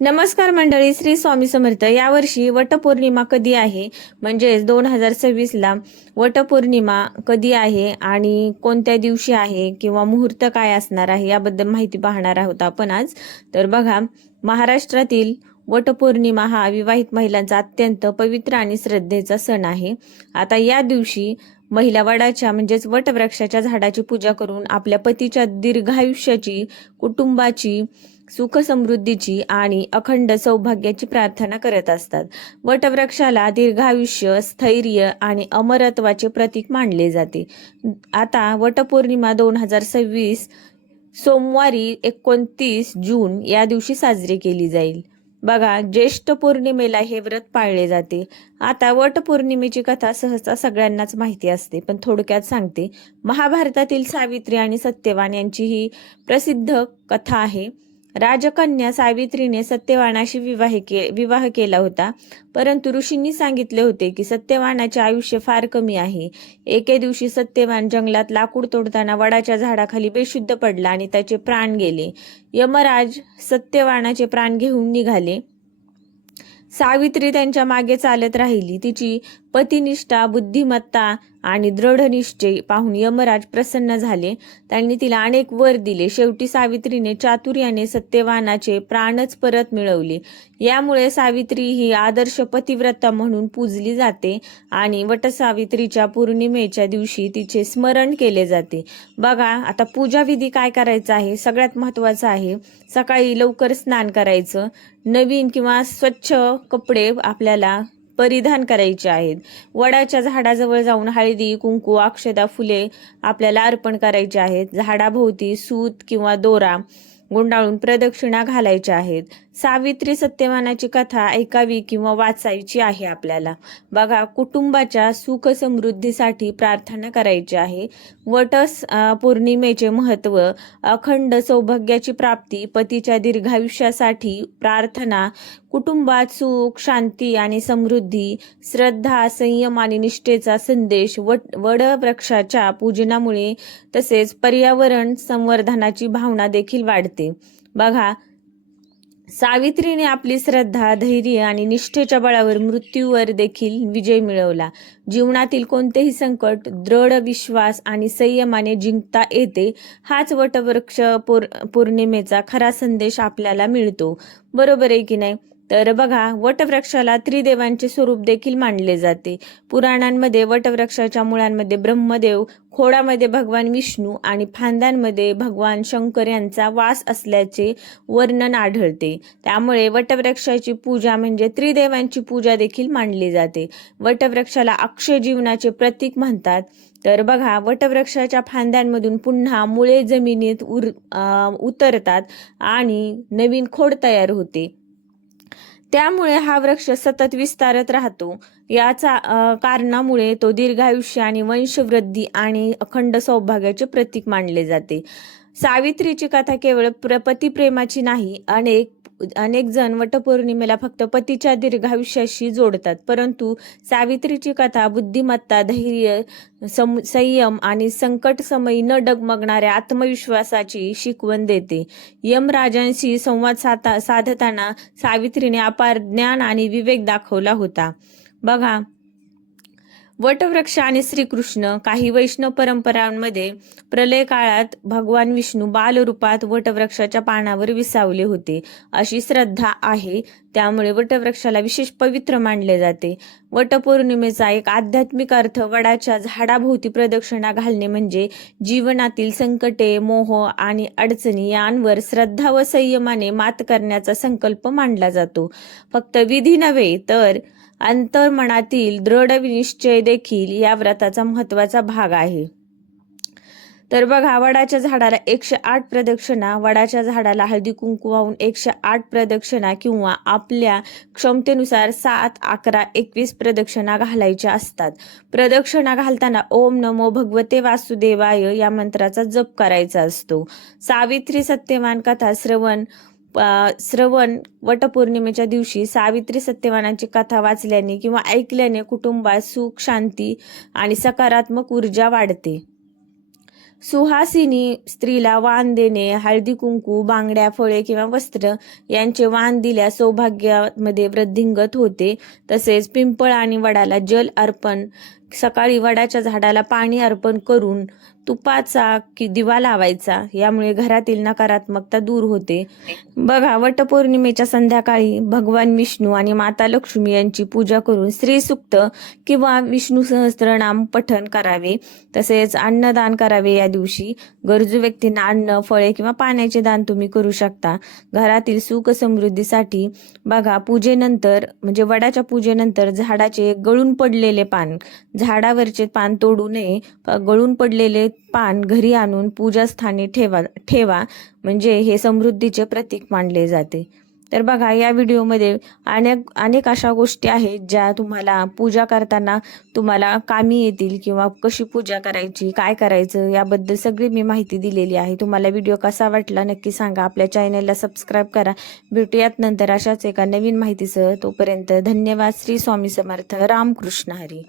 नमस्कार मंडळी, श्री स्वामी समर्थ. यावर्षी वटपौर्णिमा कधी आहे, म्हणजेच 2026 ला वटपौर्णिमा कधी आहे आणि कोणत्या दिवशी आहे किंवा मुहूर्त काय असणार आहे याबद्दल माहिती पाहणार आहोत आपण आज. तर बघा, महाराष्ट्रातील वटपौर्णिमा हा विवाहित महिलांचा अत्यंत पवित्र आणि श्रद्धेचा सण आहे. आता या दिवशी महिला वडाच्या म्हणजेच वटवृक्षाच्या झाडाची पूजा करून आपल्या पतीच्या दीर्घायुष्याची, कुटुंबाची सुख समृद्धीची आणि अखंड सौभाग्याची प्रार्थना करत असतात. वटवृक्षाला दीर्घायुष्य, स्थैर्य आणि अमरत्वाचे प्रतीक मानले जाते. आता वटपौर्णिमा 2026 सोमवारी 29 जून या दिवशी साजरी केली जाईल. बघा, ज्येष्ठ पौर्णिमेला हे व्रत पाळले जाते. आता वटपौर्णिमेची कथा सहसा सगळ्यांनाच माहिती असते, पण थोडक्यात सांगते. महाभारतातील सावित्री आणि सत्यवान यांची ही प्रसिद्ध कथा आहे. राजकन्या सावित्रीने सत्यवानाशी विवाह केला होता, परंतु ऋषींनी सांगितले होते की सत्यवानाचे आयुष्य फार कमी आहे. एके दिवशी सत्यवान जंगलात लाकूड तोडताना वडाच्या झाडाखाली बेशुद्ध पडला आणि त्याचे प्राण गेले. यमराज सत्यवानाचे प्राण घेऊन निघाले. सावित्री त्यांच्या मागे चालत राहिली. तिची पतिनिष्ठा, बुद्धिमत्ता आणि दृढ निश्चय पाहून यमराज प्रसन्न झाले. त्यांनी तिला अनेक वर दिले. शेवटी सावित्रीने चातुर्याने सत्यवानाचे प्राणच परत मिळवले. यामुळे सावित्री ही आदर्श पतिव्रता म्हणून पूजली जाते आणि वटसावित्रीच्या पौर्णिमेच्या दिवशी तिचे स्मरण केले जाते. बघा, आता पूजाविधी काय करायचा आहे, सगळ्यात महत्त्वाचं आहे. सकाळी लवकर स्नान करायचं. नवीन किंवा स्वच्छ कपडे आपल्याला परिधान करायचे आहेत. वडाच्या झाडाजवळ जाऊन हळदी, कुंकू, अक्षता, फुले आपल्याला अर्पण करायचे आहेत. झाडाभोवती सूत किंवा दोरा गुंडाळून प्रदक्षिणा घालायच्या आहेत. सावित्री सत्यवानाची कथा ऐकावी किंवा वाचायची आहे आपल्याला. बघा, कुटुंबाच्या सुख समृद्धीसाठी प्रार्थना करायची आहे. पौर्णिमेचे महत्त्व: अखंड सौभाग्याची प्राप्ती, पतीच्या दीर्घायुष्यासाठी प्रार्थना, कुटुंबात सुख, शांती आणि समृद्धी, श्रद्धा, संयम आणि निष्ठेचा संदेश, वडवृक्षाच्या पूजनामुळे तसेच पर्यावरण संवर्धनाची भावना देखील वाढते. बघा, सावित्रीने आपली श्रद्धा, धैर्य आणि निष्ठेच्या बळावर मृत्यूवर देखील विजय मिळवला. जीवनातील कोणतेही संकट दृढ विश्वास आणि संयमाने जिंकता येते. हाच वटवृक्ष पौर्णिमेचा खरा संदेश आपल्याला मिळतो. बरोबर आहे की नाही? तर बघा, वटवृक्षाला त्रिदेवांचे स्वरूप देखील मानले जाते. पुराणांमध्ये वटवृक्षाच्या मुळांमध्ये ब्रह्मदेव, खोडामध्ये भगवान विष्णू आणि फांद्यांमध्ये भगवान शंकर यांचा वास असल्याचे वर्णन आढळते. त्यामुळे वटवृक्षाची पूजा म्हणजे त्रिदेवांची पूजा देखील मानली जाते. वटवृक्षाला अक्षय जीवनाचे प्रतीक म्हणतात. तर बघा, वटवृक्षाच्या फांद्यांमधून पुन्हा मुळे जमिनीत उतरतात आणि नवीन खोड तयार होते. त्यामुळे हा वृक्ष सतत विस्तारत राहतो. याचा कारणामुळे तो दीर्घायुष्य आणि वंशवृद्धी आणि अखंड सौभाग्याचे प्रतीक मानले जाते. सावित्रीची कथा केवळ पतिप्रेमाची नाही. अनेक जण वटपौर्णिमेला फक्त पतीच्या दीर्घायुष्याशी जोडतात, परंतु सावित्रीची कथा बुद्धिमत्ता, धैर्य, संयम आणि संकटसमयी न डगमगणाऱ्या आत्मविश्वासाची शिकवण देते. यमराजांशी संवाद साधताना सावित्रीने अपार ज्ञान आणि विवेक दाखवला होता. बघा, वटवृक्ष आणि श्रीकृष्ण. काही वैष्णव परंपरांमध्ये प्रलय काळात भगवान विष्णू बालरूपात वटवृक्षाच्या पानावर विसावले होते, अशी श्रद्धा आहे. त्यामुळे वटवृक्षाला विशेष पवित्र मानले जाते. वटपौर्णिमेचा एक आध्यात्मिक अर्थ: वडाच्या झाडाभोवती प्रदक्षिणा घालणे म्हणजे जीवनातील संकटे, मोह आणि अडचणी यांवर श्रद्धा व संयमाने मात करण्याचा संकल्प मानला जातो. फक्त विधी नव्हे, तर अंतर्मनातील दृढ निश्चय देखील या व्रताचा महत्त्वाचा भाग आहे. तर बघा, वडाच्या झाडाला 108 प्रदक्षिणा, वडाच्या झाडाला हळदी कुंकू वाहून 108 प्रदक्षिणा किंवा आपल्या क्षमतेनुसार 7, 11, 21 प्रदक्षिणा घालायच्या असतात. प्रदक्षिणा घालताना ओम नमो भगवते वासुदेवाय या मंत्राचा जप करायचा असतो. सावित्री सत्यवान कथा श्रवण वटपौर्णिमेच्या दिवशी सावित्री सत्यवानाची कथा वाचल्याने किंवा ऐकल्याने कुटुंबात सुख, शांती आणि सकारात्मक ऊर्जा वाढते. सुहासिनी स्त्रीला वाण देणे, हळदी कुंकू, बांगड्या, फळे किंवा वस्त्र यांचे वाण दिल्यास सौभाग्यामध्ये वृद्धिंगत होते. तसेच पिंपळ आणि वडाला जल अर्पण, सकाळी वडाच्या झाडाला पाणी अर्पण करून तुपाचा दिवा लावायचा. यामुळे घरातील नकारात्मकता दूर होते. बघा, वटपौर्णिमेच्या संध्याकाळी भगवान विष्णू आणि माता लक्ष्मी यांची पूजा करून श्रीसूक्त किंवा विष्णू सहस्त्रनाम पठण करावे. तसेच अन्नदान करावे. या दिवशी गरजू व्यक्तींना अन्न, फळे किंवा पाण्याचे दान तुम्ही करू शकता. घरातील सुख समृद्धीसाठी बघा, पूजेनंतर म्हणजे वडाच्या पूजेनंतर झाडाचे गळून पडलेले पान, झाडावरचे पान तोडू नये. गळून पडलेले पान घरी आणून पूजास्थानी ठेवा म्हणजे हे समृद्धीचे प्रतीक मानले जाते. तर बघा, या व्हिडिओमध्ये अनेक अशा गोष्टी आहेत ज्या तुम्हाला पूजा करताना तुम्हाला कामी येतील किंवा कशी पूजा करायची, काय करायचं याबद्दल सगळी मी माहिती दिलेली आहे. तुम्हाला व्हिडिओ कसा वाटला नक्की सांगा. आपल्या चॅनलला सबस्क्राईब करा. भेटूयात नंतर अशाच एका नवीन माहितीसह. तोपर्यंत धन्यवाद. श्री स्वामी समर्थ. रामकृष्ण हरी.